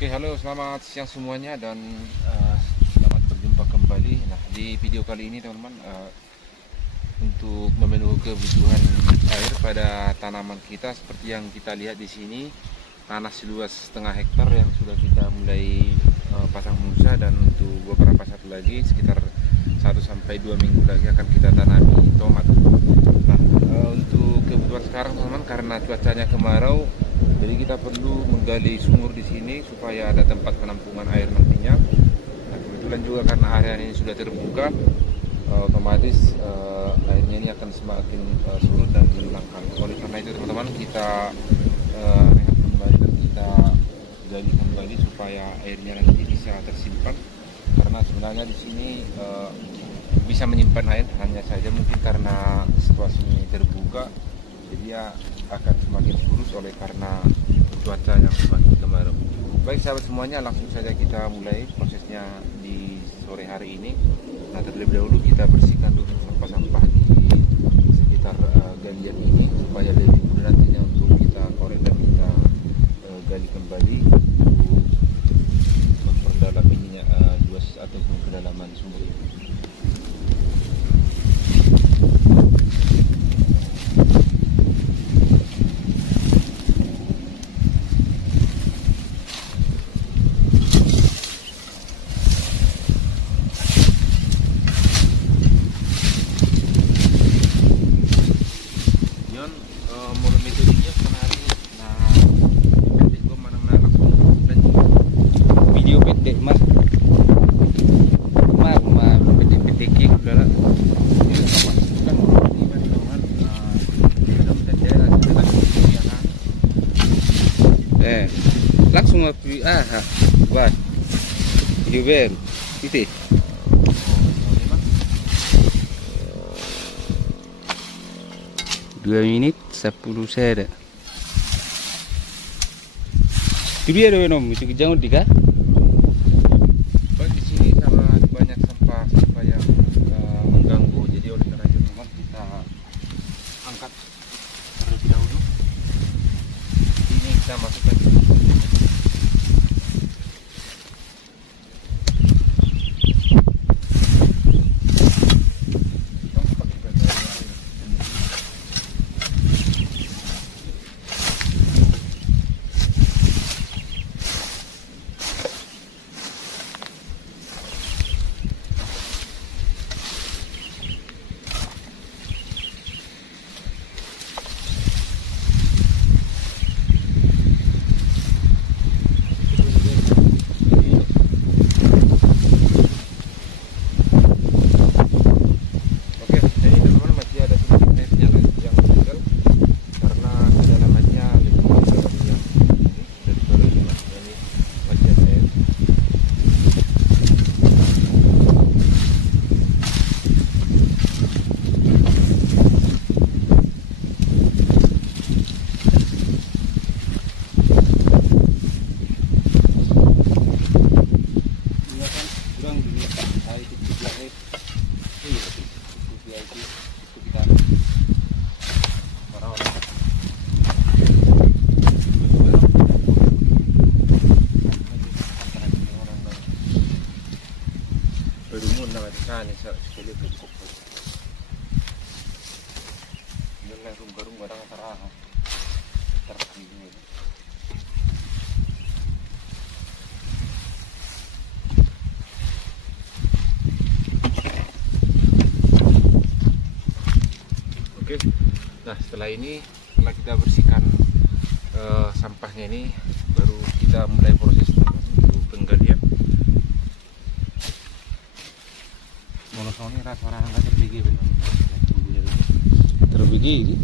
Oke, halo, selamat siang semuanya dan selamat berjumpa kembali. Nah, di video kali ini teman-teman, untuk memenuhi kebutuhan air pada tanaman kita, seperti yang kita lihat di sini, tanah seluas setengah hektar yang sudah kita mulai pasang mulsa, dan untuk beberapa saat lagi sekitar 1-2 minggu lagi akan kita tanami tomat. Nah, untuk kebutuhan sekarang teman-teman, karena cuacanya kemarau, jadi kita perlu menggali sumur di sini supaya ada tempat penampungan air nantinya. Nah, kebetulan juga karena area ini sudah terbuka, otomatis airnya ini akan semakin surut dan menenangkan. Oleh karena itu teman-teman, kita rehat kembali dan kita gali kembali supaya airnya nanti bisa tersimpan. Karena sebenarnya di sini bisa menyimpan air, hanya saja mungkin karena situasinya terbuka, jadi ya akan semakin surut oleh karena cuaca yang semakin kemarau. Baik sahabat semuanya, langsung saja kita mulai prosesnya di sore hari ini. Nah, terlebih dahulu kita bersihkan dulu sampah-sampah di sekitar galian ini supaya lebih mudah nantinya untuk kita korek dan kita gali kembali untuk memperdalam ininya luas ataupun kedalaman sumur ini. Langsung api buat video itu 2 menit 10 set. Itu biar nom itu jangan tiga. Baik, di sini sangat banyak sampah yang mengganggu, jadi oleh karena itu teman, kita angkat terlebih dahulu. Ini kita masukkan di sini. Berumun na sekali sekali cukup. Yun lang garung barang taraha. Terkini. Oke. Nah, setelah kita bersihkan sampahnya ini, baru kita mulai proses untuk penggalian. Soalnya rasa orang nggak terbigi benar. Terbigi ini.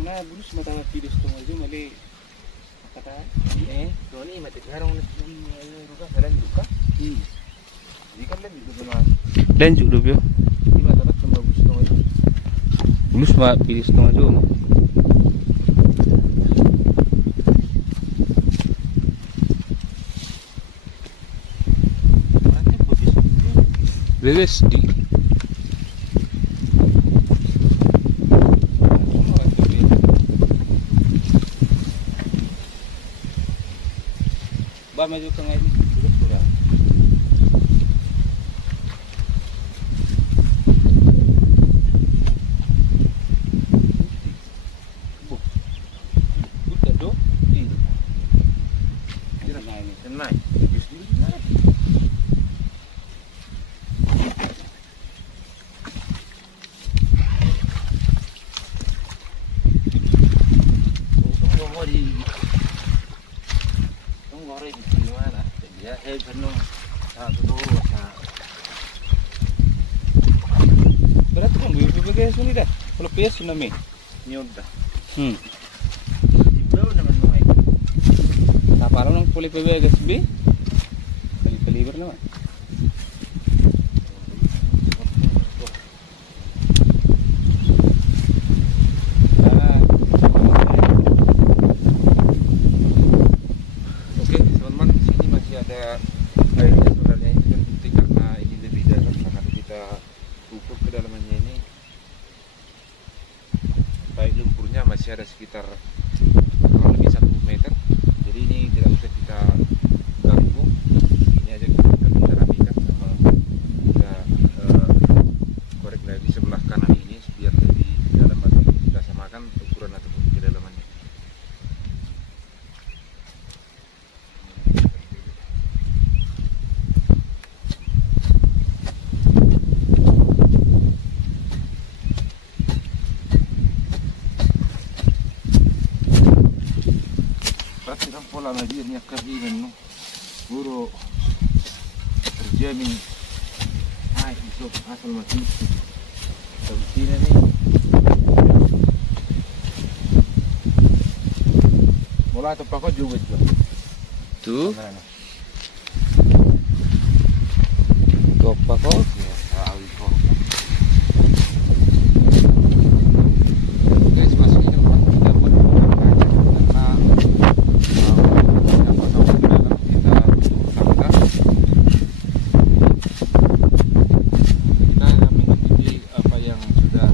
na bulus mata pidos to aja mali kata Tony mati sekarang ruka jalan juga. Jadi kan lain juga sama. dan juga bio Ini mata kan bagus dong itu. bulus ma pidos to aja Nanti bagus. bebes di ba maju ke ngai dulu sudah udah do ini ini Senai. Bagus dulu senai. berarti kan gue guys ini dah kalau PS nami Nyudah. Baru naman mo ay. Tapalo ng puli PB guys B. Kaliber naman. Oke, teman-teman, di sini masih ada airnya sebenarnya ini terbukti karena ini lebih dalam karena kita ukur kedalamannya ini. Baik lumpurnya masih ada sekitar kurang lebih 1 meter. Jadi ini tidak usah kita ganggu. Ini aja kita rapikan sama kita korek lagi sebelah kanan ini biar lebih dalam lagi kita samakan ukuran ataupun kedalamannya. Perhatikan pola dia ni keringan no. Buru terjamin. Hai, itu asal mati. Tapi sini ni. Bola atau pakau juga tu. Tuh. Topa ko. Ya, tahu itu. Oke, sebelah sini teman-teman kita buat karena apa sampai ke dalam kita tangkap. Kita mengikuti apa yang sudah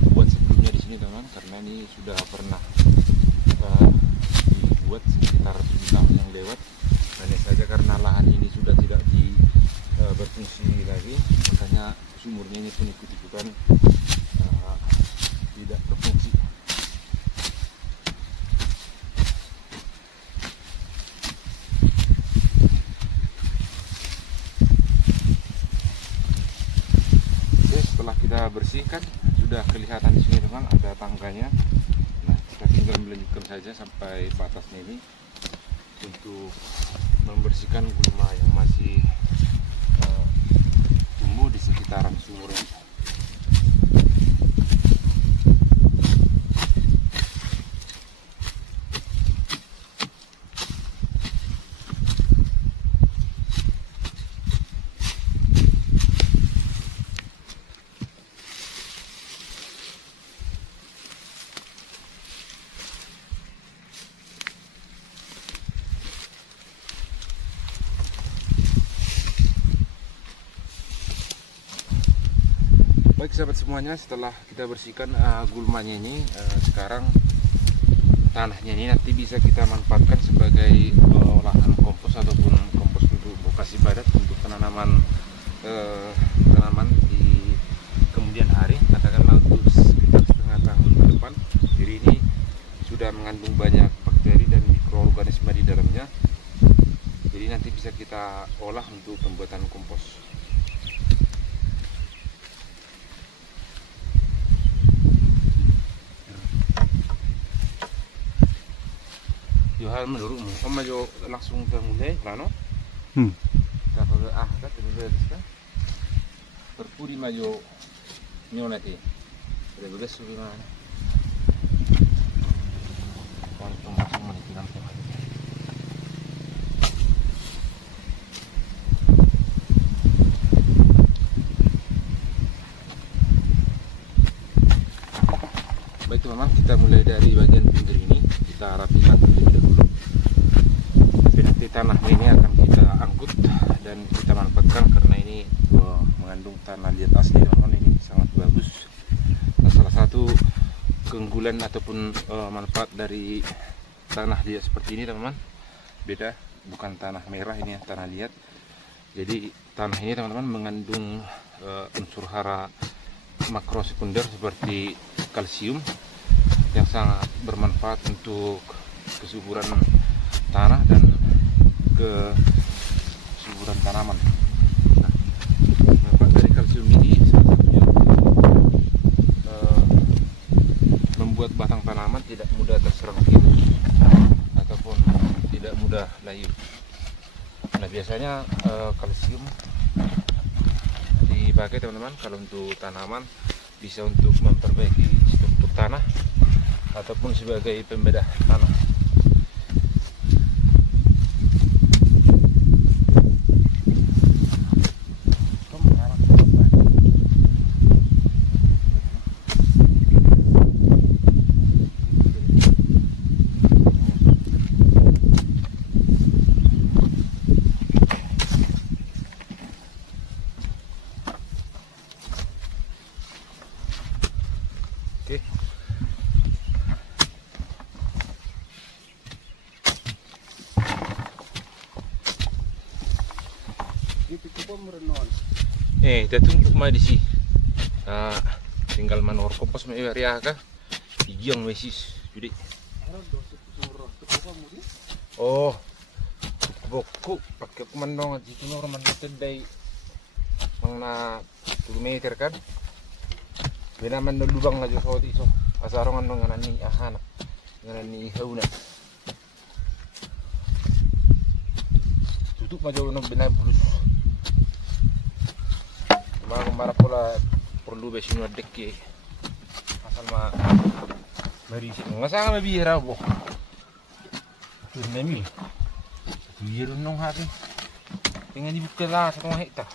dibuat sebelumnya di sini teman, karena ini sudah pernah dibuat sekitar 7 tahun yang lewat. Hanya saja karena lahan ini sudah tidak berfungsi lagi, makanya sumurnya ini pun ikut-ikutan tidak berfungsi. Oke, setelah kita bersihkan sudah kelihatan di sini teman ada tangganya. Nah, kita tinggal melanjutkan saja sampai batasnya ini untuk membersihkan gulma yang masih tumbuh di sekitaran sumur ini. Baik sahabat semuanya, setelah kita bersihkan gulmanya ini, sekarang tanahnya ini nanti bisa kita manfaatkan sebagai lahan kompos ataupun kompos untuk bekas ibadat untuk tanaman di kemudian hari, katakanlah untuk sekitar setengah tahun ke depan. Jadi ini sudah mengandung banyak bakteri dan mikroorganisme di dalamnya. Jadi nanti bisa kita olah untuk pembuatan kompos. Hal menurutmu, Om aja langsung ke mulai, Rano? Dapat kan, terus kan? Berpuri maju nyonati, terus gimana? Baik teman-teman, kita mulai dari bagian pinggir ini, kita rapikan terlebih dahulu. Tapi nanti tanah ini akan kita angkut dan kita manfaatkan karena ini mengandung tanah liat asli teman-teman. Ini sangat bagus. Nah, salah satu keunggulan ataupun manfaat dari tanah liat seperti ini teman-teman, beda, bukan tanah merah, ini tanah liat. Jadi tanah ini teman-teman mengandung unsur hara makro sekunder seperti kalsium yang sangat bermanfaat untuk kesuburan tanah dan kesuburan tanaman. Nah, manfaat dari kalsium ini salah satunya membuat batang tanaman tidak mudah terserang virus ataupun tidak mudah layu. Nah, biasanya kalsium dipakai teman-teman kalau untuk tanaman, bisa untuk memperbaiki struktur tanah ataupun sebagai pembedah tanah. Oke. Datang mah di sini. Tinggal manor kompas mai area ka. Pigiang mesis jadi. Oh. Boku pakai kumandong di sini orang tendai. Mangna 2 meter kan. Bina man lubang na jud iso. Asarongan no nganan ni ahana. Nganan ni hauna. Tutup majo no bina bulus. Mara pula perlu besino dekke. Asal ma mari ngasa ma bihira bo. Tu nemi. Bihirun nong hari. Pengen dibuka lah 1 hektar.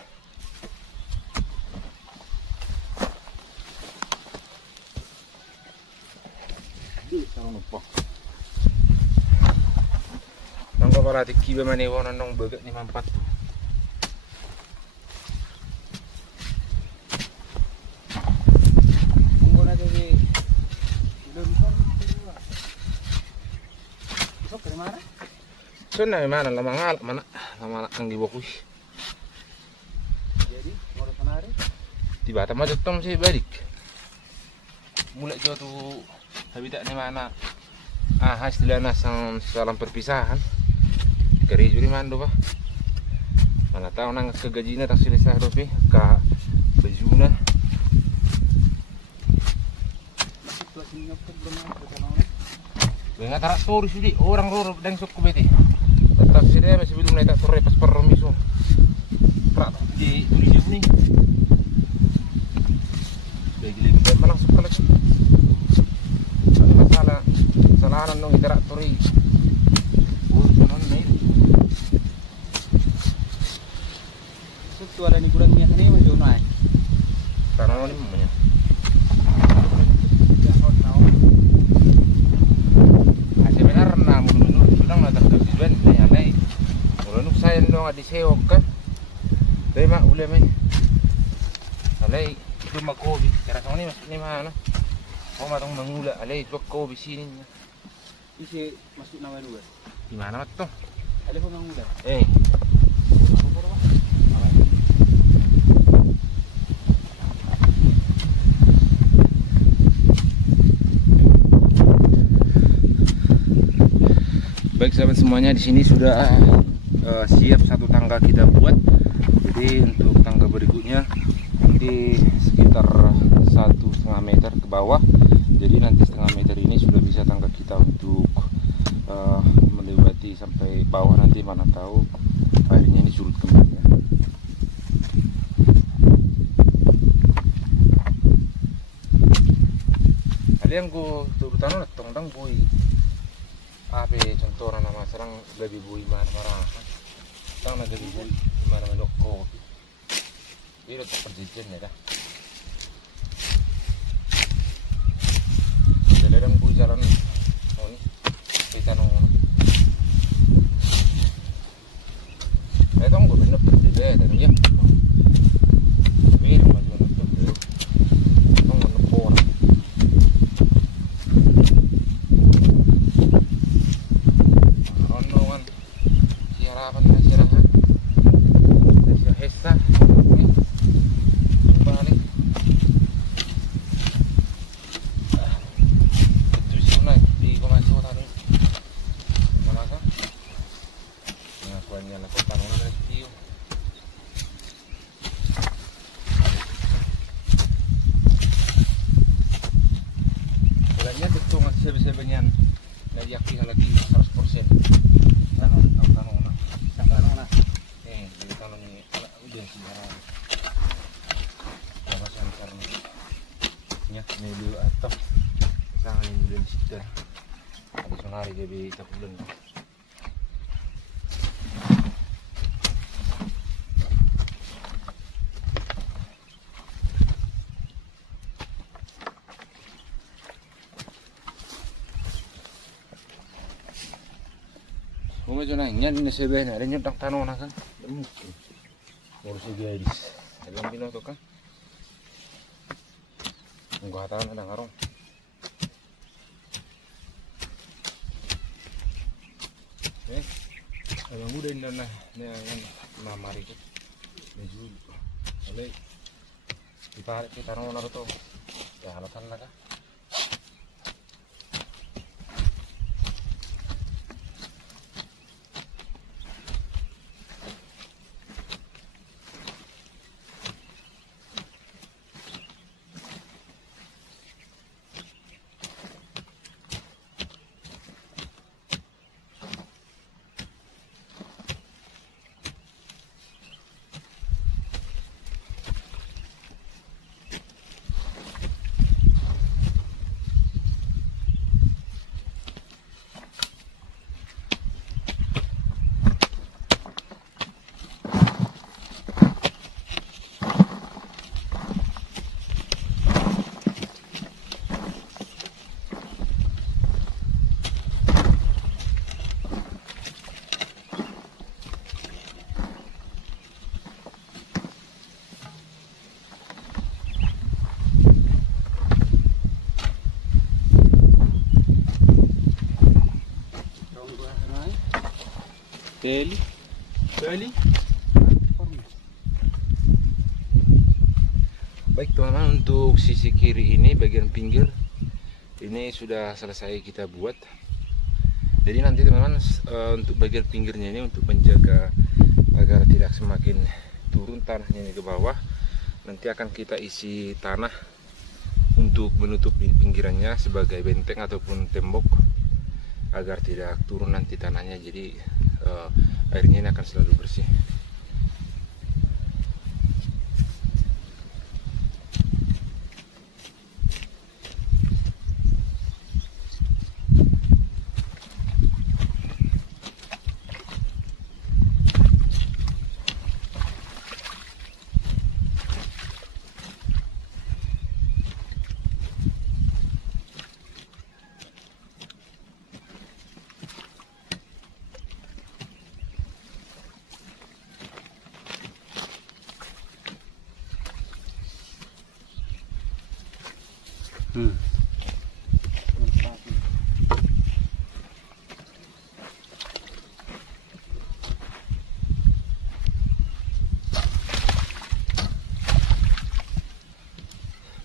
Nang para tiki be mane wono nong beget ni mampat tu. Ngona jadi lempar sok dari mana? Sana mana lama ngal mana kang dibokuy. Jadi mau sanari? Tiba tama jotong si balik. Mulai jauh tu habitat ni mana? Hasilnya sang salam perpisahan. Keri juri mando ba? Mana tahu nang kegajina tak selesai robe ka bejuna. Enggak tarak story sudi orang roro dan sok bete. Tetap sini masih belum naik tak sore pas permiso. Prak di tulis ni. Lagi mana langsung kalau masalah salahan nong itarak tori. Urusan ni. Suatu ada ni kurang ni ni macam mana? Tanah ni mana? Di sewok kan dari mak ule mai alai itu mak kobi cara kamu ni mana oh matang mangula alai itu kobi sini isi masuk nama dua di mana mat tuh alai kau mangula baik sahabat semuanya, di sini sudah siap satu tangga kita buat. Jadi untuk tangga berikutnya nanti sekitar 1,5 meter ke bawah. Jadi nanti 1,5 meter ini sudah bisa tangga kita untuk melewati sampai bawah. Nanti mana tahu airnya ini surut kembali ya. Kalian go turutan tong boy apa contohnya nama serang lebih bui mana marah serang lebih bui mana menoko ini untuk perjanjian ya dah ledang bui jalan oh ini kita nong itu nggak benar berbeda dan ya ini maju benar nong menoko sebenarnya dari yakin lagi 100%. Tanong na. Di tanong ni udah sekarang. Apa sancar ni? Nya ni dulu atap. Sangan ni dulu situ. Ada sonari jadi takulan. Cuma cuma nyan ini sebenarnya ada nyetak tanah kan, mungkin harus diadis. Dalam bina tu kan, enggak tahu ada ngarong. Yang muda ini nah, yang mamari itu, nejul. Oleh ditarik ke tanah mana tu, ya halatan lah kan. Beli. Baik teman-teman, untuk sisi kiri ini bagian pinggir ini sudah selesai kita buat. Jadi nanti teman-teman untuk bagian pinggirnya ini untuk menjaga agar tidak semakin turun tanahnya ini ke bawah, nanti akan kita isi tanah untuk menutup pinggirannya sebagai benteng ataupun tembok agar tidak turun nanti tanahnya, jadi airnya ini akan selalu bersih.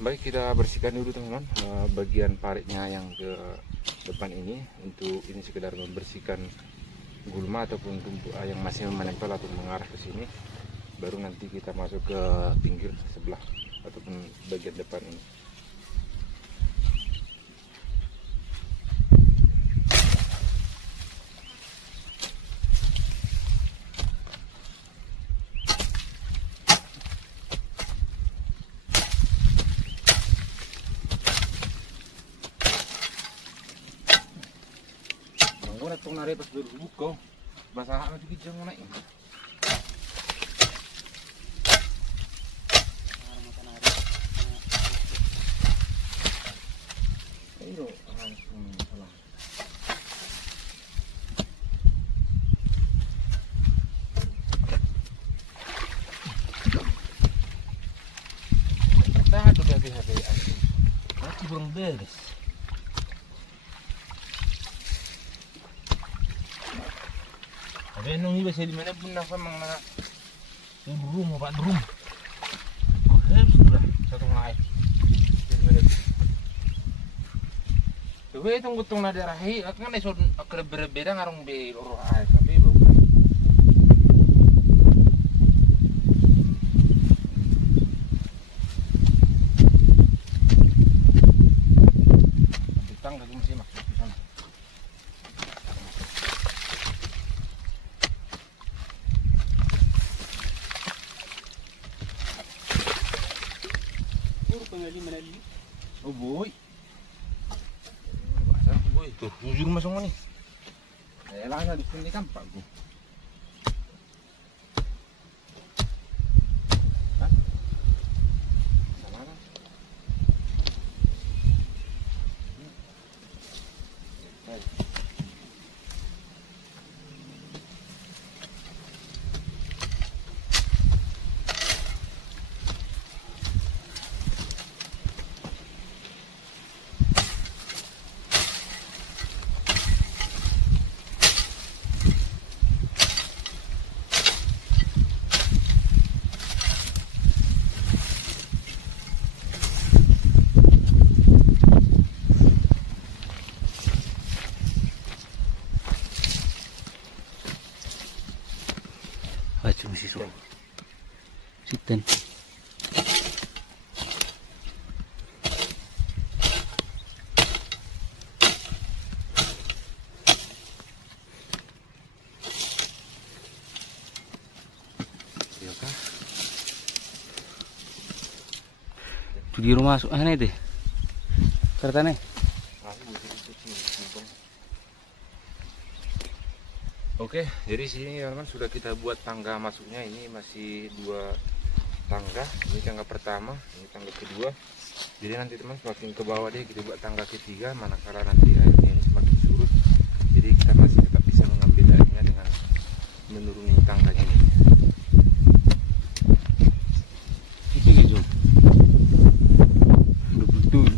Baik, kita bersihkan dulu teman-teman bagian paritnya yang ke depan ini. Untuk ini sekedar membersihkan gulma ataupun tumpuk yang masih menempel atau mengarah ke sini. Baru nanti kita masuk ke pinggir sebelah ataupun bagian depan ini. ada tong nare pas berbuka. Bahasa hak nanti kijang naik. Ayo, salah. Dah tu habis. Mati belum beres. Nung iba sa di mana pun nasa mga drum o pa drum. Oh, sudah satu ngai. Tuh itong gutong na dirahi, at nga na isod akrebe-rebe ngarong be oro ay sabi ba. Ditang lagi masih maksud di sana. Oh boy. Bahasa boy. Tuh, jujur masuk ni. Elah di sini kan Pak Bu. Hah? Sama kan? Sitten. Tuh di rumah masuk aneh deh. Kertane. Oke, jadi sini teman-teman sudah kita buat tangga masuknya. Ini masih 2 tangga. Ini tangga pertama, ini tangga kedua. Jadi nanti teman semakin ke bawah deh kita buat tangga ketiga. Manakala nanti airnya ini semakin surut, jadi kita masih tetap bisa mengambil airnya dengan menuruni tangganya ini. Itu gitu. Betul.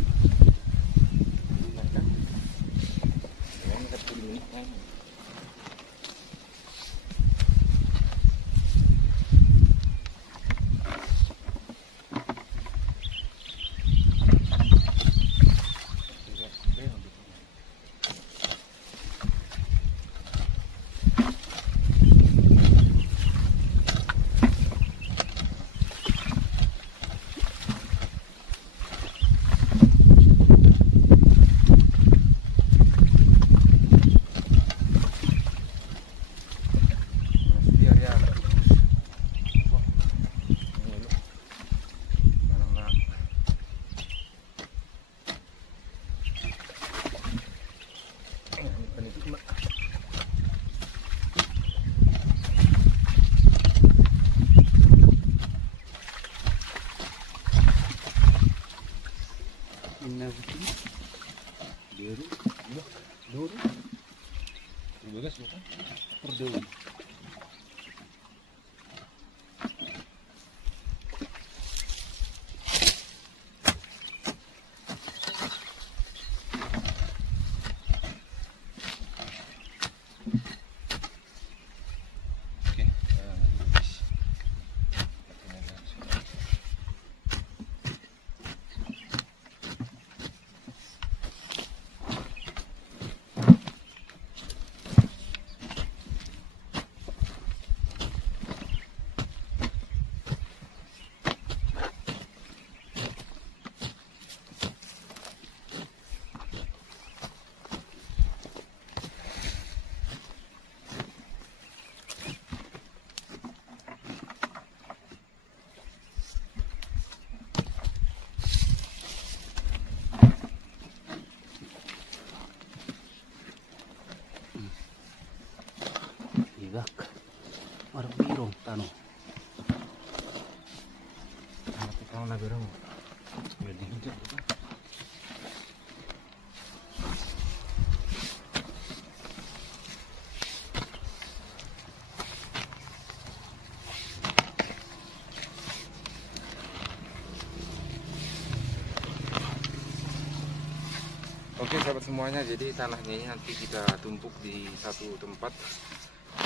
Oke sahabat semuanya, jadi tanahnya ini nanti kita tumpuk di satu tempat,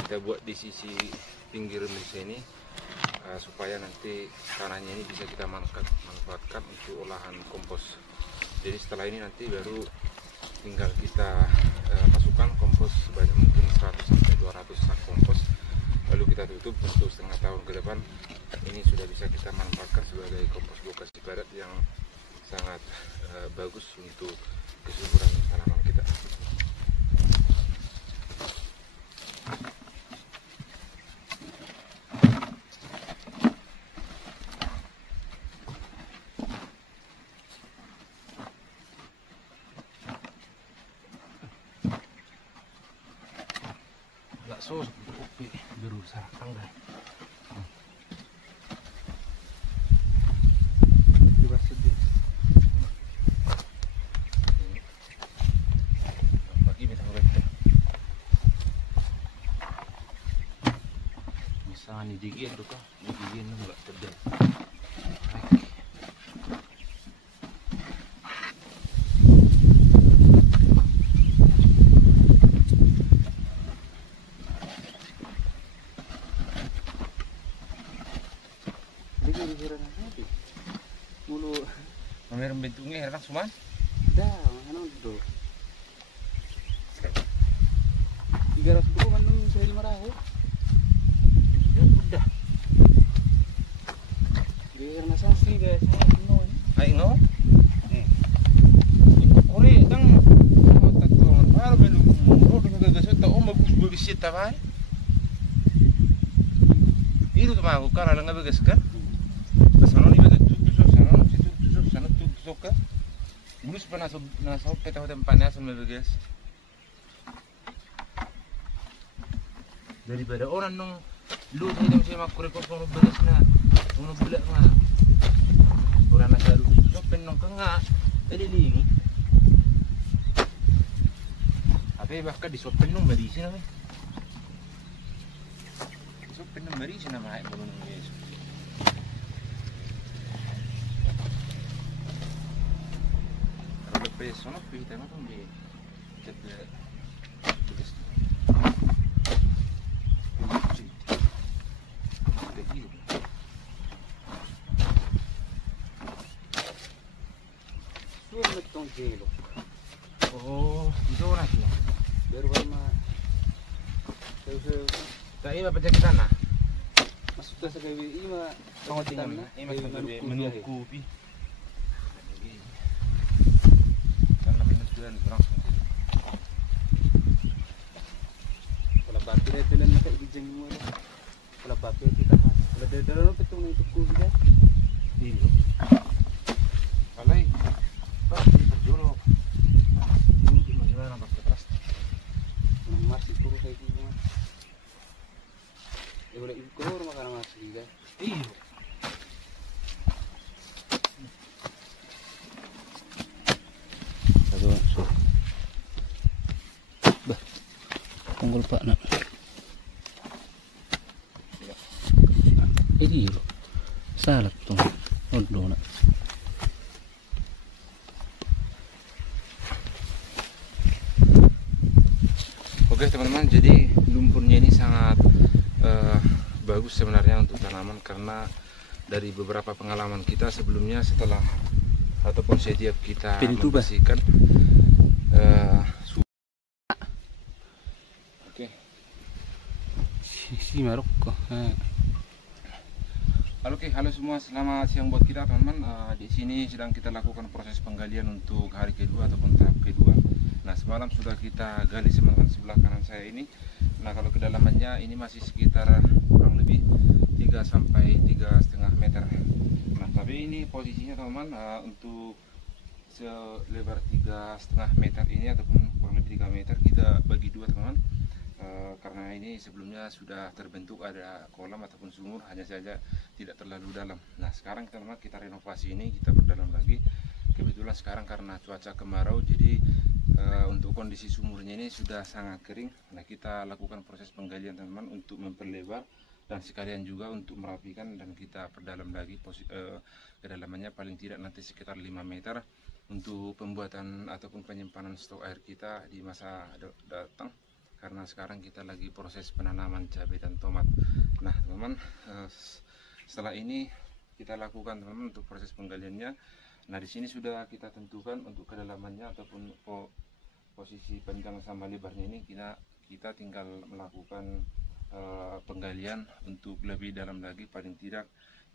kita buat di sisi pinggir meja ini supaya nanti tanahnya ini bisa kita manfaatkan untuk olahan kompos. Jadi setelah ini nanti baru tinggal kita masukkan kompos sebanyak mungkin 100-200 sak kompos, lalu kita tutup untuk setengah tahun ke depan. Ini sudah bisa kita manfaatkan sebagai kompos lokasi padat yang sangat bagus untuk kesuburan tanaman kita. Bakso kopi berusaha tangga. Misalnya digigit tuh kah, digigit nggak sedap. Mulu Pamer bentuknya enak semua. dah mana dulu 300 dulu kan saya 500 Ya udah. biar nasa sih guys no Ayo no. Kore tang tak tahu baru belum mau dengan gasot tak om bagus begisit apa? Itu tuh mau kan ada nggak begitu kan? Sana ni begitu tuh sana situ sana tuh kan? Bulus pernah nasab kita tempatnya sama begitu. Daripada orang nong lu saya makure kos mau beres na mau bulak na orang nasa lu so penong kanga tadi lingi apa bahkan di so penong marisi na so penong marisi na mai bolong yes kalau peso no pita no tumbe jadi itong gelo oh itu orang ya biar warna tak iya baca kita na masuk ke segawi ima tunggu tinggal menunggu pi karena menunjukkan langsung kalau batu dia telan maka igijeng mo kalau batu kita kalau dari dalam petong itu kuda iyo alay pas juro mungkin masih nampak keras masih turun kayak gini ya boleh ikor makanan masih juga iyo aduh so bah tunggul pak nak ini loh salah tuh odo nak Oke teman-teman, jadi lumpurnya ini sangat bagus sebenarnya untuk tanaman karena dari beberapa pengalaman kita sebelumnya setelah ataupun setiap kita membersihkan oke. si Maroko Halo semua, selamat siang buat kita teman-teman. Di sini sedang kita lakukan proses penggalian untuk hari kedua ataupun tahap kedua. Nah semalam sudah kita gali teman-teman sebelah kanan saya ini. Nah kalau kedalamannya ini masih sekitar kurang lebih 3 sampai 3,5 meter. Nah tapi ini posisinya teman-teman untuk selebar 3,5 meter ini ataupun kurang lebih 3 meter kita bagi dua teman-teman. Karena ini sebelumnya sudah terbentuk ada kolam ataupun sumur, hanya saja tidak terlalu dalam. Nah sekarang teman-teman kita renovasi ini, kita perdalam lagi. Kebetulan sekarang karena cuaca kemarau, jadi untuk kondisi sumurnya ini sudah sangat kering. Nah kita lakukan proses penggalian teman-teman untuk memperlebar dan sekalian juga untuk merapikan, dan kita perdalam lagi kedalamannya paling tidak nanti sekitar 5 meter. untuk pembuatan ataupun penyimpanan stok air kita di masa datang, karena sekarang kita lagi proses penanaman cabai dan tomat. Nah teman-teman, setelah ini kita lakukan teman-teman untuk proses penggaliannya. Nah di sini sudah kita tentukan untuk kedalamannya ataupun posisi panjang sama lebarnya ini, kita tinggal melakukan penggalian untuk lebih dalam lagi. Paling tidak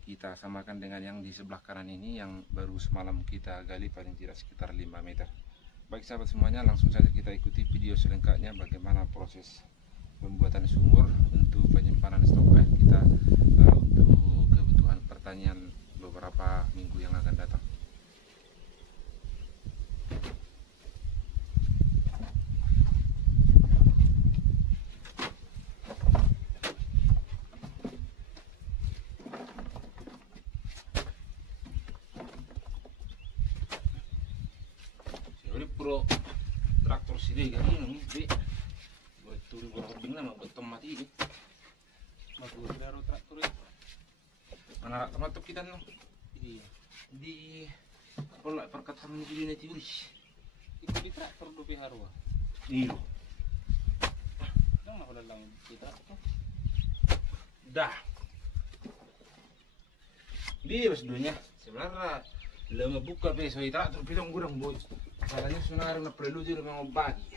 kita samakan dengan yang di sebelah kanan ini yang baru semalam kita gali, paling tidak sekitar 5 meter. Baik sahabat semuanya, langsung saja kita ikuti video selengkapnya bagaimana proses pembuatan sumur untuk penyimpanan stok air kita untuk kebutuhan pertanian beberapa minggu yang akan datang. Pro traktor sini kan ini be buat turi buat bingung buat mati ini Bagus baru traktor itu. anak tomat kita no Iya. di pola perkataan ini nanti uris Itu di traktor 2 harua. iya Jangan udah lang di traktor. dah dia sebenarnya lama buka besok traktor bilang gurang boy. Masalahnya sebenarnya na perlu juga mengobati.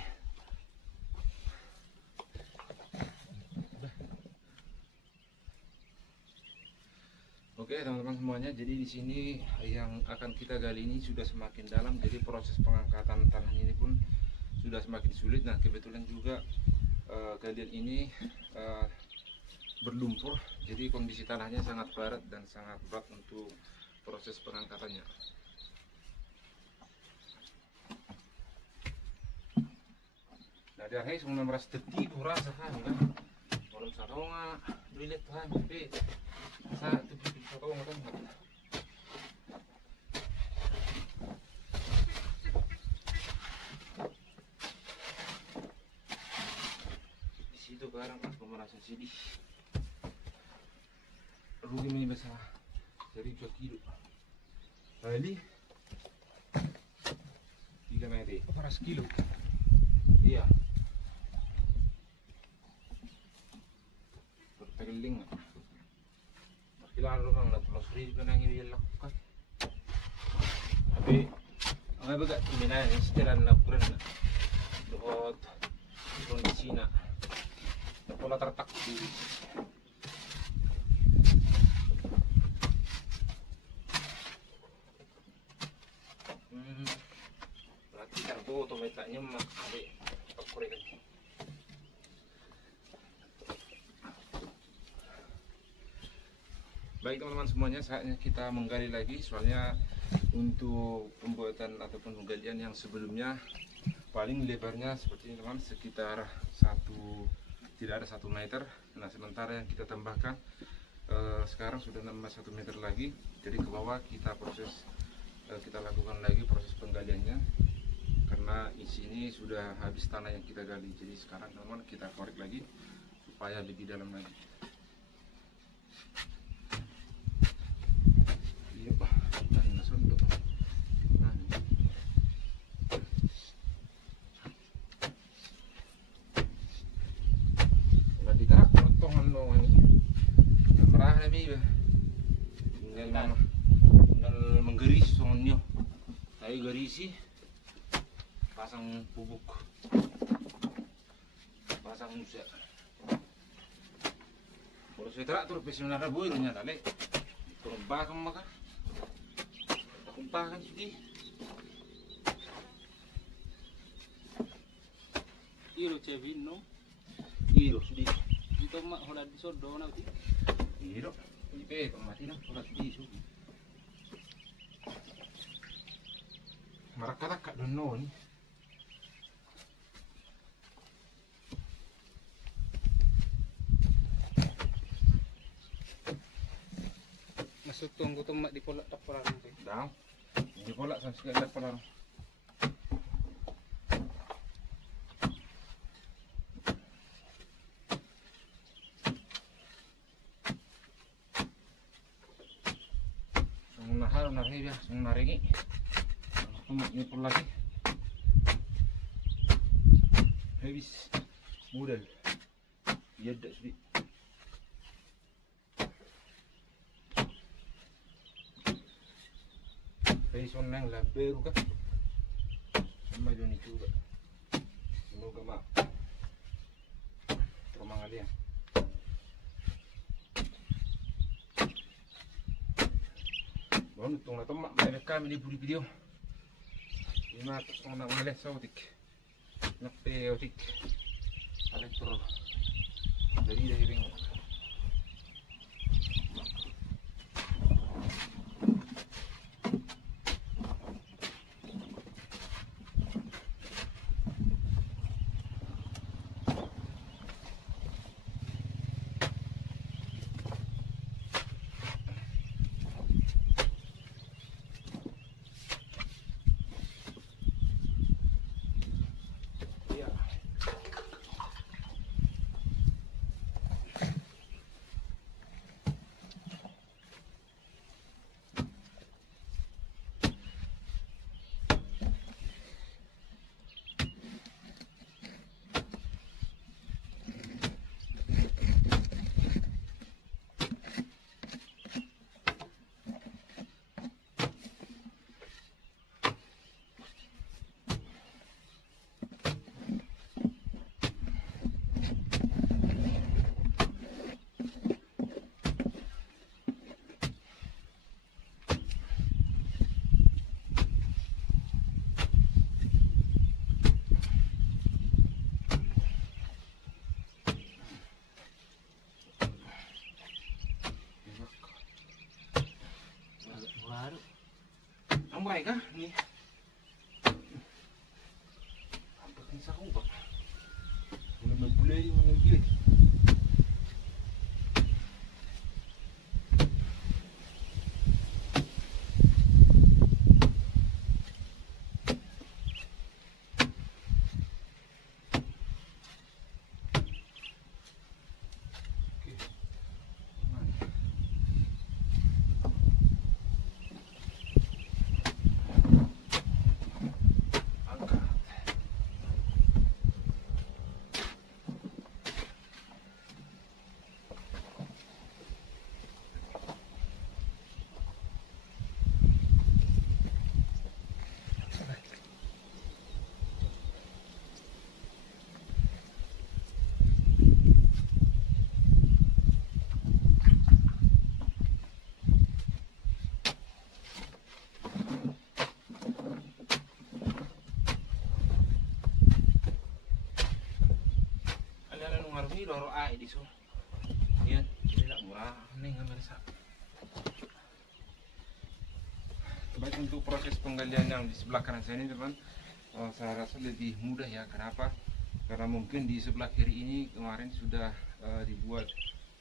Oke teman-teman semuanya, jadi di sini yang akan kita gali ini sudah semakin dalam, jadi proses pengangkatan tanah ini pun sudah semakin sulit. Nah kebetulan juga galian ini berlumpur, jadi kondisi tanahnya sangat padat dan sangat berat untuk proses pengangkatannya. Nah dia hai semua merasa tertipu rasa kan orang saronga lihat kan tapi satu pipi saronga kan di situ sekarang aku merasa sedih, rugi ini besar dari 2 kilo kali 3 meter 400 kilo. iya bertegeling markilan orang na tulos rin ko nang ibilak ka tapi ang baga minayan istilan na puran na doot kondisi na pola tertak di berarti kan tuh otomatisnya makanya pakurekan. Baik teman-teman semuanya, saatnya kita menggali lagi, soalnya untuk pembuatan ataupun penggalian yang sebelumnya paling lebarnya seperti ini teman, sekitar tidak ada 1 meter. Nah sementara yang kita tambahkan sekarang sudah nambah 1 meter lagi, jadi ke bawah kita lakukan lagi proses penggaliannya karena di sini sudah habis tanah yang kita gali. Jadi sekarang teman-teman kita korek lagi supaya lebih dalam lagi. Iya pak, nah sondok. Nah, nggak ditarak potongan dong ini. Merah nih ya. Tinggal menggerisi songonnya. Saya gerisi, pasang bubuk, pasang musa. Kalau saya teratur pesenara boy nyata le, perumbah kamu makan. Kumpahan sih. Iro cebin no. Iro sudi. Ito mak hola di sodo na uti. Iro. Ipe mati na hola sudi sudi. Marakata kak donon. Masuk tunggu tuh mak di polak taparan tuh. Dah. Di pola sama sekali ada pola. Sung nahar narhi ya, sung naringi. nyukur lagi habis modal ya dak sedih Faison nang laberu ka sama Joni juga semoga mak terima kasih ya bon tung na tomak may kami ni video lima tung na ngales sautik nakpe otik elektro dari ring ang baik kah nih apa kan sa kong ba bulay mga gilid ini loro ai di so. Iya, tidak murah nih ngambil sak. Baik untuk proses penggalian yang di sebelah kanan saya ini teman, saya rasa lebih mudah ya. Kenapa? Karena mungkin di sebelah kiri ini kemarin sudah dibuat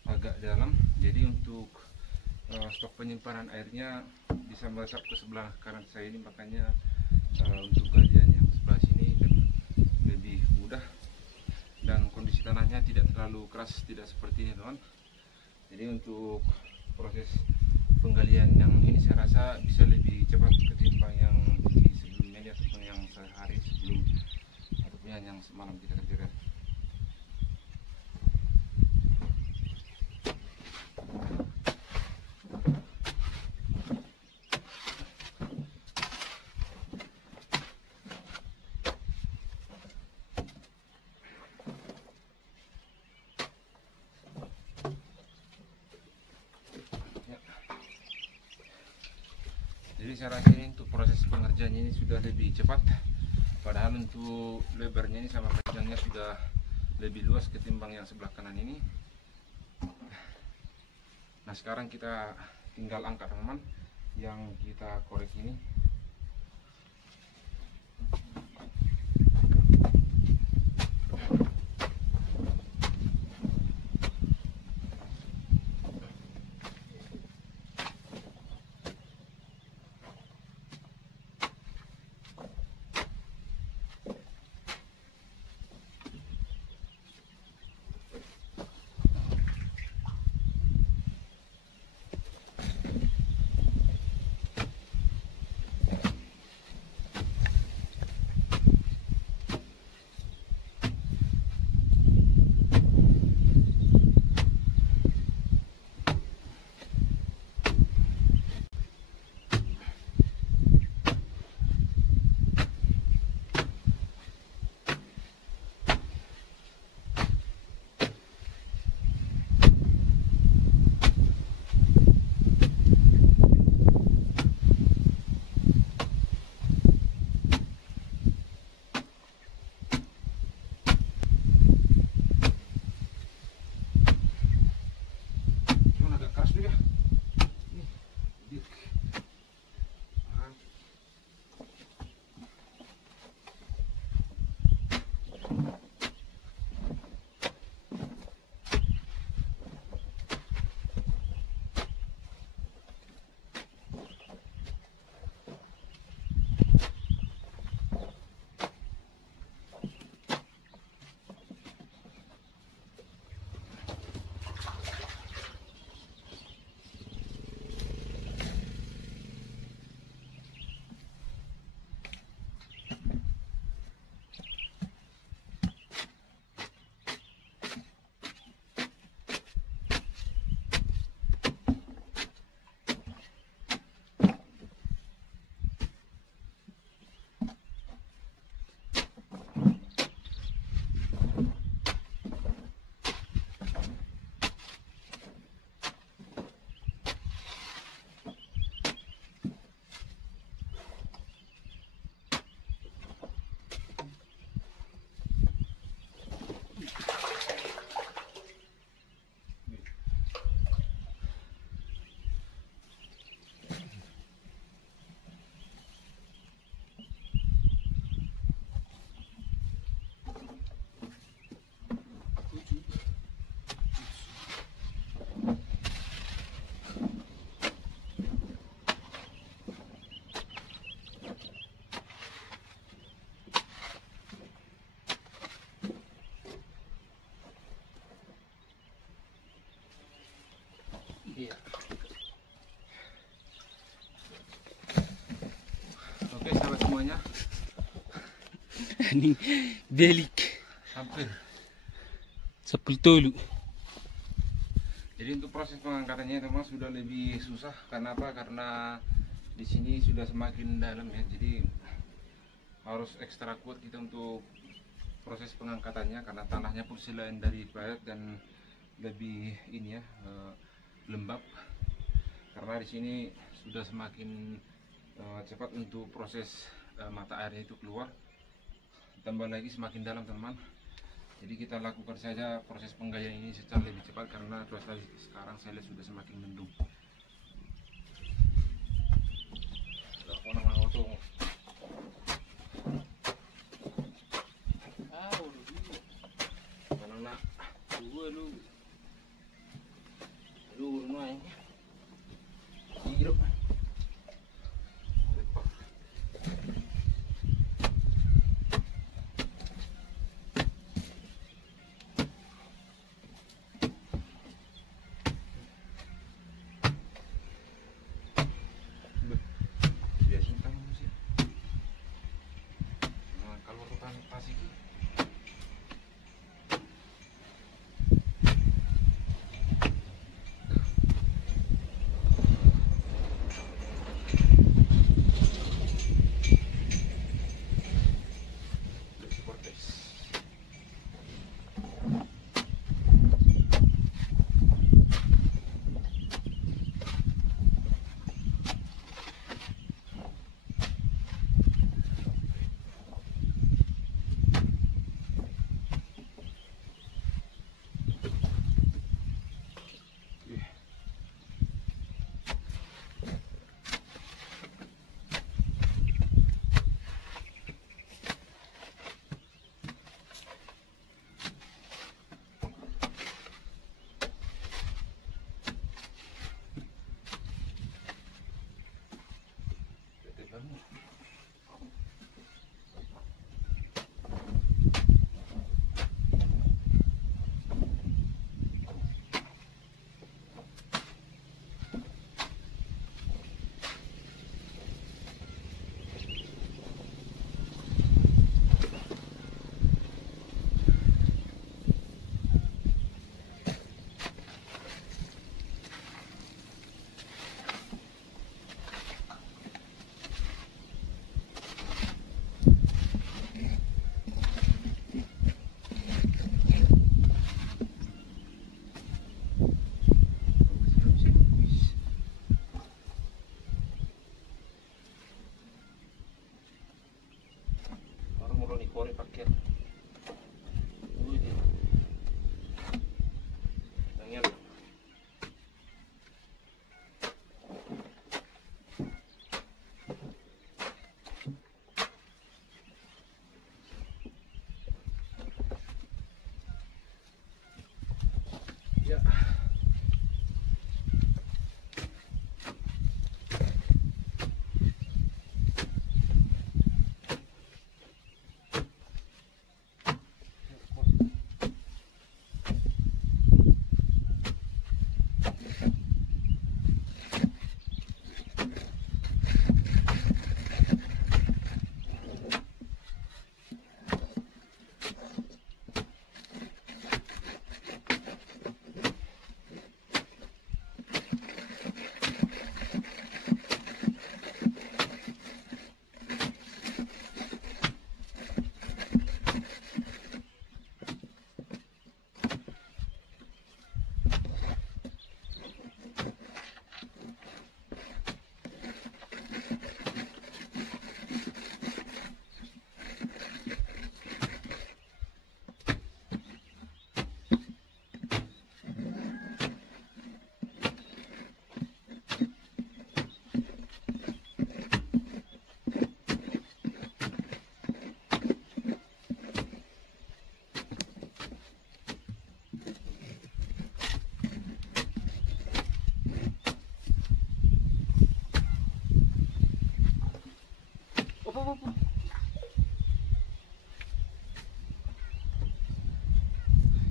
agak dalam, jadi untuk stok penyimpanan airnya bisa meresap ke sebelah kanan saya ini, makanya untuk galian yang sebelah sini lebih mudah. Dan kondisi tanahnya tidak terlalu keras, tidak seperti ini teman. Jadi untuk proses penggalian yang ini saya rasa bisa lebih cepat ketimbang yang di sebelumnya ataupun yang sehari sebelum ataupun yang semalam kita kerjakan. Jadi saya rasa ini untuk proses pengerjaannya ini sudah lebih cepat, padahal untuk lebarnya ini sama panjangnya sudah lebih luas ketimbang yang sebelah kanan ini. Nah sekarang kita tinggal angkat teman-teman yang kita korek ini. Oke sahabat semuanya, Ini belik hampir. sepuluh. Jadi untuk proses pengangkatannya teman sudah lebih susah. Karena apa? Karena di sini sudah semakin dalam ya. Jadi harus ekstra kuat kita untuk proses pengangkatannya, karena tanahnya pun selain dari padat dan lebih ini ya lembab. Karena di sini sudah semakin cepat untuk proses mata airnya itu keluar. Tambah lagi semakin dalam teman. Jadi kita lakukan saja proses penggalian ini secara lebih cepat karena cuaca sekarang saya lihat sudah semakin mendung.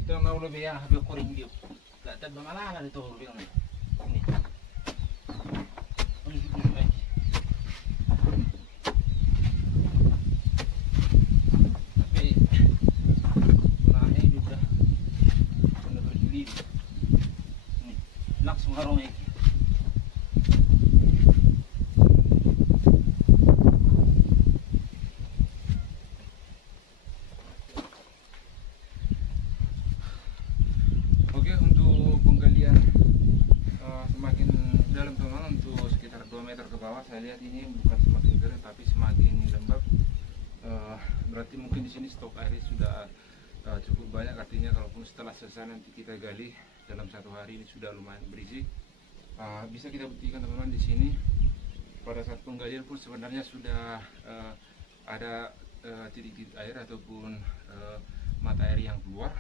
Ito ang naulo biya, habi ko rin diyo. Gatad ba malala dito bilang ini. Ini. kita lihat ini bukan semakin kering tapi semakin lembab. Berarti mungkin di sini stok airnya sudah cukup banyak, artinya kalaupun setelah selesai nanti kita gali dalam 1 hari ini sudah lumayan berisi. Bisa kita buktikan teman-teman di sini pada saat penggalian pun sebenarnya sudah ada titik-titik air ataupun mata air yang keluar.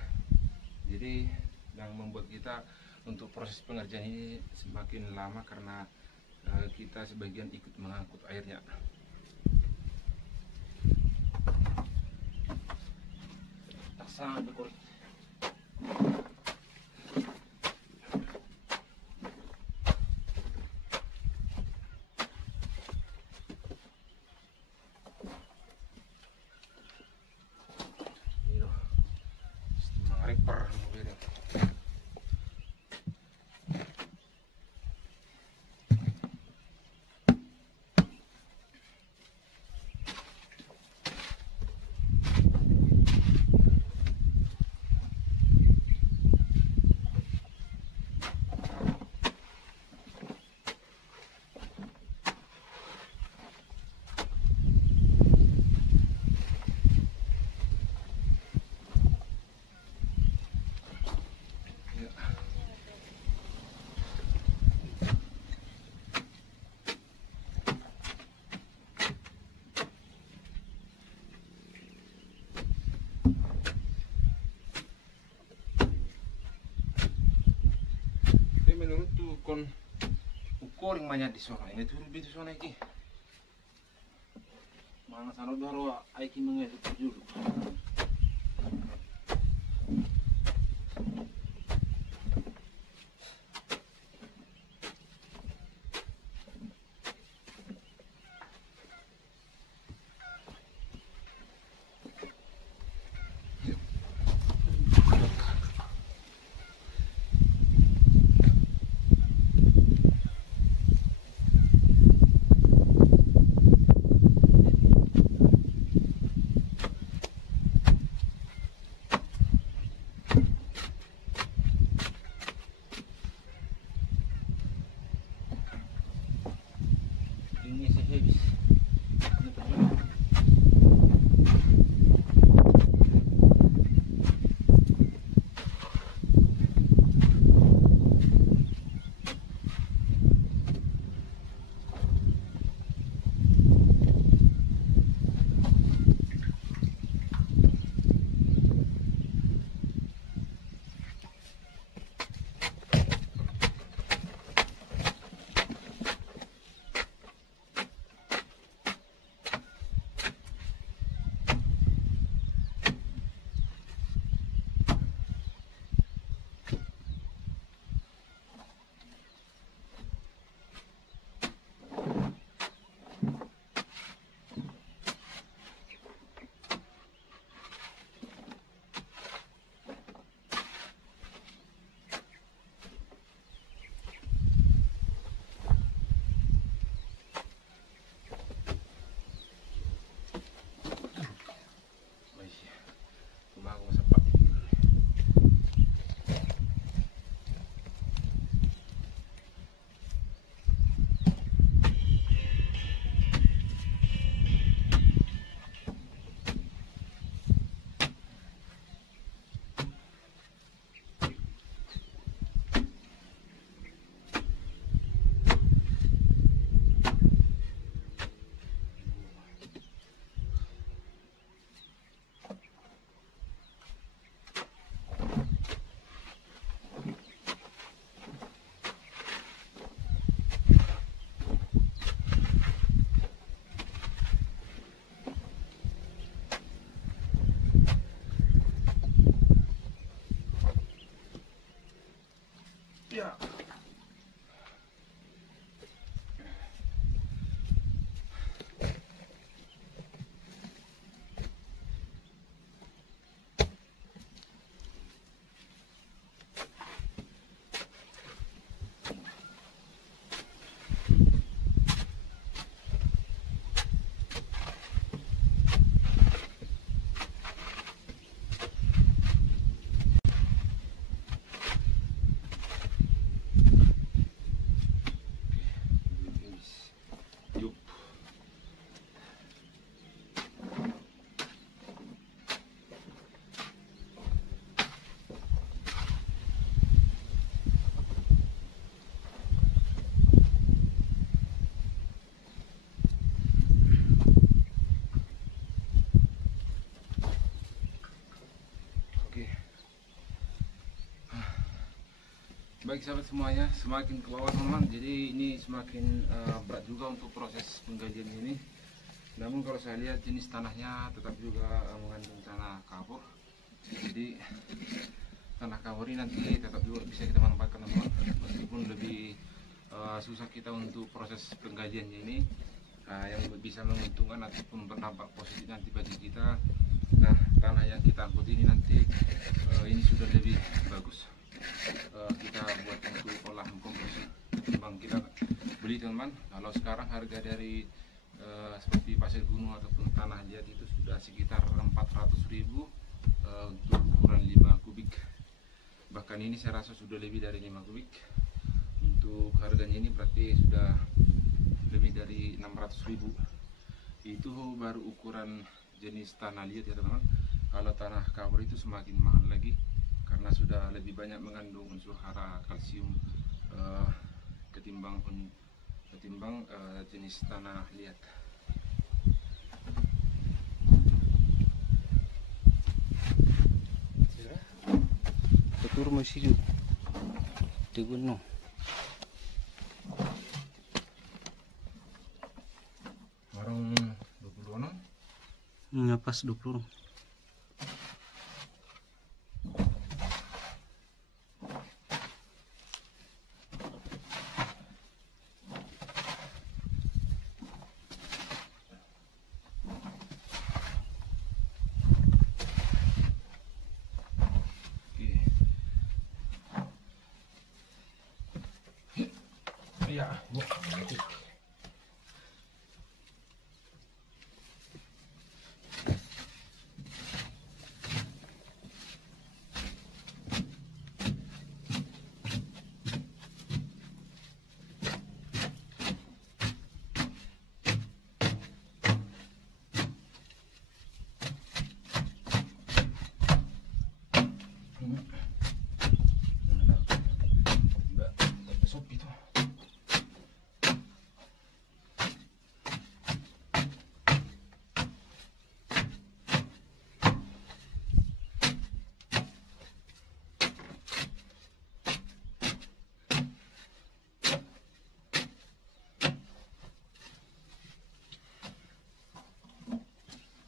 Jadi yang membuat kita untuk proses pengerjaan ini semakin lama karena kita sebagian ikut mengangkut airnya. Sangat berkorek. Ini loh, reper mobilnya. Menurut tuh kon ukur yang banyak di sana ini tuh lebih di sana iki mana sana baru aiki mengetuk dulu. Baik sahabat semuanya, semakin ke bawah teman-teman, jadi ini semakin berat juga untuk proses penggalian ini. Namun kalau saya lihat jenis tanahnya tetap juga mengandung tanah kapur. Jadi tanah kapur ini nanti tetap juga bisa kita manfaatkan teman-teman, meskipun lebih susah kita untuk proses penggaliannya ini. Yang bisa menguntungkan ataupun berdampak positif nanti bagi kita. Nah, tanah yang kita angkut ini nanti ini sudah lebih bagus. Kita buat untuk olahan kompost ketimbang kita beli teman-teman. Kalau sekarang harga dari seperti pasir gunung ataupun tanah liat itu sudah sekitar 400.000 untuk ukuran 5 kubik. Bahkan ini saya rasa sudah lebih dari 5 kubik. Untuk harganya ini berarti sudah lebih dari 600.000. Itu baru ukuran jenis tanah liat ya teman-teman. Kalau tanah kapur itu semakin mahal lagi karena sudah lebih banyak mengandung unsur hara, kalsium ketimbang jenis tanah liat. Betul masih di gunung. Warung 26. Ngapas 20. Ya, Bu.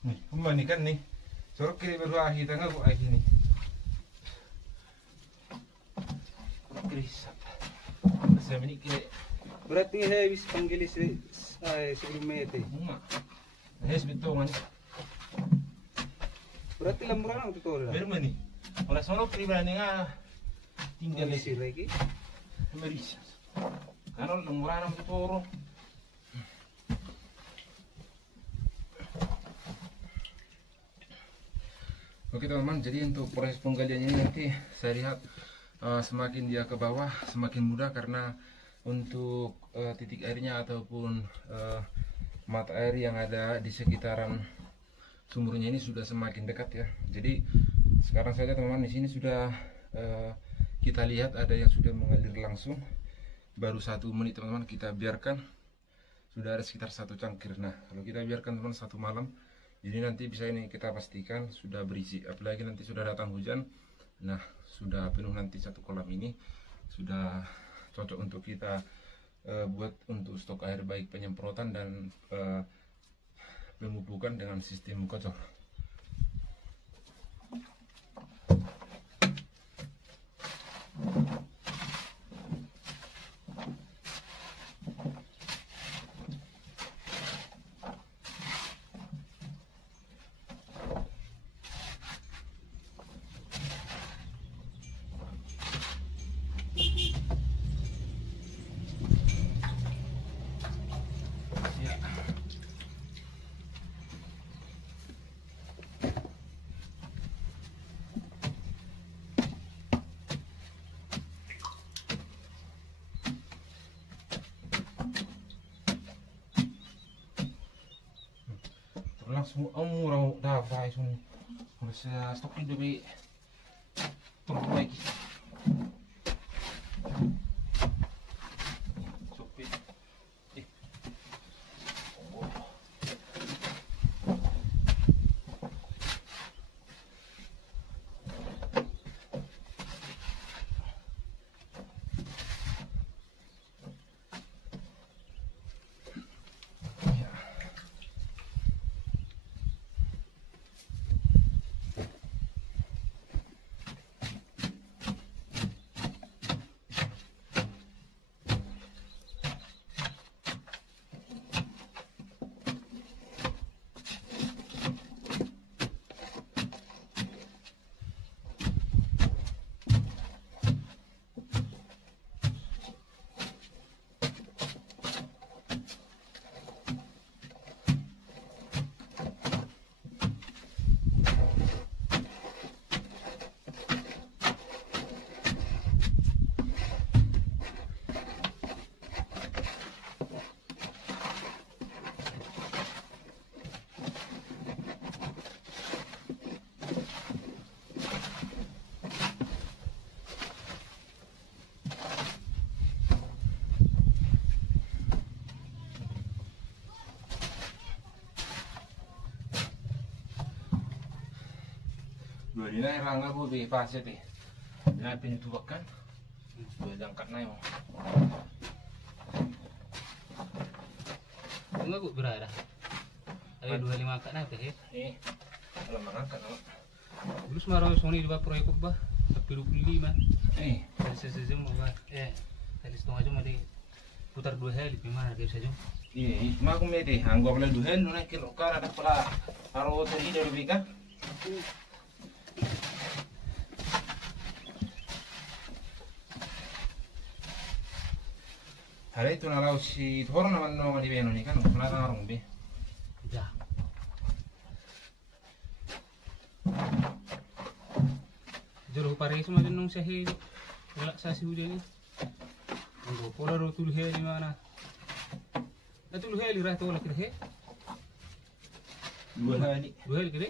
Nih, membandingkan nih. Sorok kiri berdua ahi tengah bu ahi nih. Krisap. Saya menikah. Berarti habis panggil sebelum mete. Enggak. Habis betongan. Berarti lemburan itu tuh. Berma nih. Oleh sono pribadi tinggal di Isi lagi. Merisas. Kalau lemburan itu toro. Oke teman-teman, jadi untuk proses penggalian ini nanti saya lihat semakin dia ke bawah semakin mudah karena untuk titik airnya ataupun mata air yang ada di sekitaran sumurnya ini sudah semakin dekat ya. Jadi sekarang saja teman-teman di sini sudah kita lihat ada yang sudah mengalir langsung. Baru 1 menit teman-teman kita biarkan sudah ada sekitar 1 cangkir. Nah kalau kita biarkan teman 1 malam, jadi nanti bisa ini kita pastikan sudah berisi. Apalagi nanti sudah datang hujan, nah sudah penuh nanti 1 kolam ini sudah cocok untuk kita buat untuk stok air baik penyemprotan dan pemupukan dengan sistem kocor. Langsung murah dah fry sun masa stok ini demi turun lagi sopi Dua dina rangga bu di fase teh. Dina pintu kan. Dua jangkat naik. Enggak bu berada. Ayo 25 kan apa ya? Kalau mangkat nama. Terus marah Sony di bawah proyek bah. Tapi 25. Dari sejam bah. Dari setengah jam ada putar 2 kali gimana kayak saja. Iya, mah aku mete, anggap lah duhen, nuna kilo kan ada pula taruh tadi dari bika. Hari itu nalau si orang nama nama di beno ni kan, kenapa ngarung be? Ya. Jauh pare semua jenung sahih, relaksasi hujan ni. Anggap pola rotul he di mana? Itu lu heli rah tu lah kira Dua hari, 2 heli kira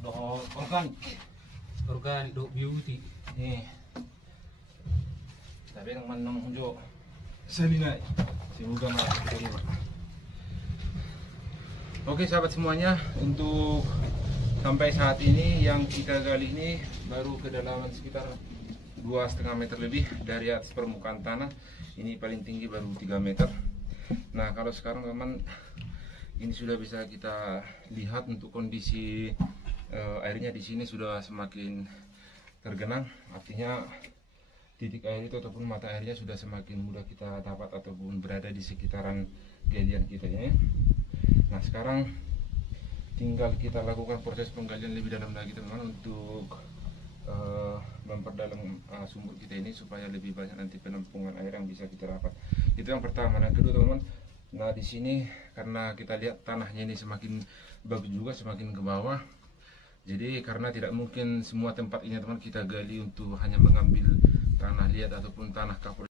doh organik do beauty. Tapi yang mana hujung Salina, semoga malah diterima. Oke sahabat semuanya, untuk sampai saat ini yang kita gali ini baru kedalaman sekitar 2,5 meter lebih dari atas permukaan tanah. Ini paling tinggi baru 3 meter. Nah kalau sekarang teman ini sudah bisa kita lihat untuk kondisi airnya di sini sudah semakin tergenang, artinya titik air itu ataupun mata airnya sudah semakin mudah kita dapat ataupun berada di sekitaran galian kita ya. Nah sekarang tinggal kita lakukan proses penggalian lebih dalam lagi teman-teman untuk memperdalam sumur kita ini supaya lebih banyak nanti penampungan air yang bisa kita dapat. Itu yang pertama. Dan kedua teman-teman, nah di sini karena kita lihat tanahnya ini semakin bagus juga, semakin ke bawah. Jadi karena tidak mungkin semua tempat ini teman kita gali untuk hanya mengambil tanah liat ataupun tanah kapur.